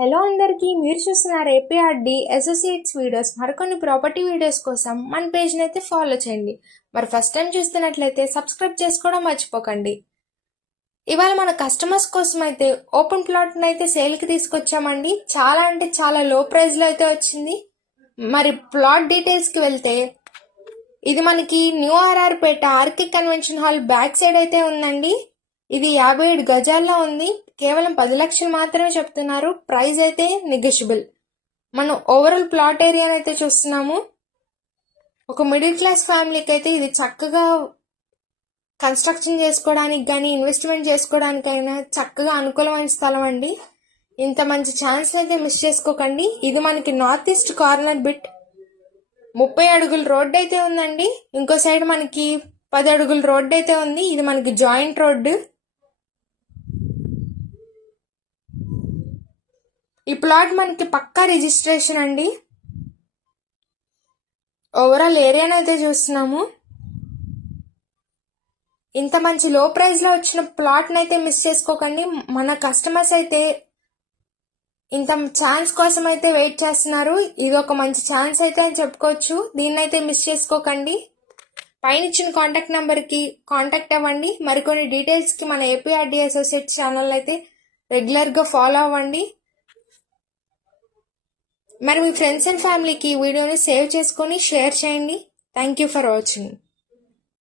Hello అందరికీ, మీరు చూస్తున్నారు ఏపీఆర్డి అసోసియేట్స్ వీడియోస్. మరికొన్ని ప్రాపర్టీ వీడియోస్ కోసం మన పేజ్ని అయితే ఫాలో చేయండి. మరి ఫస్ట్ టైం చూస్తున్నట్లయితే సబ్స్క్రైబ్ చేసుకోవడం మర్చిపోకండి. ఇవాళ మన కస్టమర్స్ కోసం అయితే ఓపెన్ ప్లాట్ని అయితే సేల్కి తీసుకొచ్చామండి. చాలా అంటే చాలా లో ప్రైస్లో అయితే వచ్చింది. మరి ప్లాట్ డీటెయిల్స్కి వెళ్తే ఇది మనకి new RR Peta RK convention hall back side అయితే ఉందండి. ఇది 57 గజాల్లో ఉంది. కేవలం 10 లక్షలు మాత్రమే చెప్తున్నారు. ప్రైస్ అయితే నెగోషియబుల్. మనం ఓవరాల్ ప్లాట్ ఏరియాని అయితే చూస్తున్నాము. ఒక మిడిల్ క్లాస్ ఫ్యామిలీకి అయితే ఇది చక్కగా కన్స్ట్రక్షన్ చేసుకోవడానికి కానీ ఇన్వెస్ట్మెంట్ చేసుకోవడానికైనా చక్కగా అనుకూలమైన స్థలం అండి. ఇంత మంచి ఛాన్స్ అయితే మిస్ చేసుకోకండి. ఇది మనకి నార్త్ ఈస్ట్ కార్నర్ బిట్. 30 అడుగుల రోడ్డు అయితే ఉందండి. ఇంకో సైడ్ మనకి 10 అడుగుల రోడ్డు అయితే ఉంది. ఇది మనకి జాయింట్ రోడ్డు. ఈ ప్లాట్ మనకి పక్కా రిజిస్ట్రేషన్ అండి. ఓవరాల్ ఏరియాని అయితే చూస్తున్నాము. ఇంత మంచి లో ప్రైస్లో వచ్చిన ప్లాట్ని అయితే మిస్ చేసుకోకండి. మన కస్టమర్స్ అయితే ఇంత ఛాన్స్ కోసం అయితే వెయిట్ చేస్తున్నారు. ఇది ఒక మంచి ఛాన్స్ అయితే అని చెప్పుకోవచ్చు. దీన్ని అయితే మిస్ చేసుకోకండి. పైన ఇచ్చిన కాంటాక్ట్ నెంబర్కి కాంటాక్ట్ అవ్వండి. మరికొన్ని డీటెయిల్స్కి మన ఏపీఆర్డి అసోసియేట్స్ ఛానల్ అయితే రెగ్యులర్గా ఫాలో అవ్వండి. మరి మీ ఫ్రెండ్స్ అండ్ ఫ్యామిలీకి ఈ వీడియోని సేవ్ చేసుకొని షేర్ చేయండి. Thank you for watching.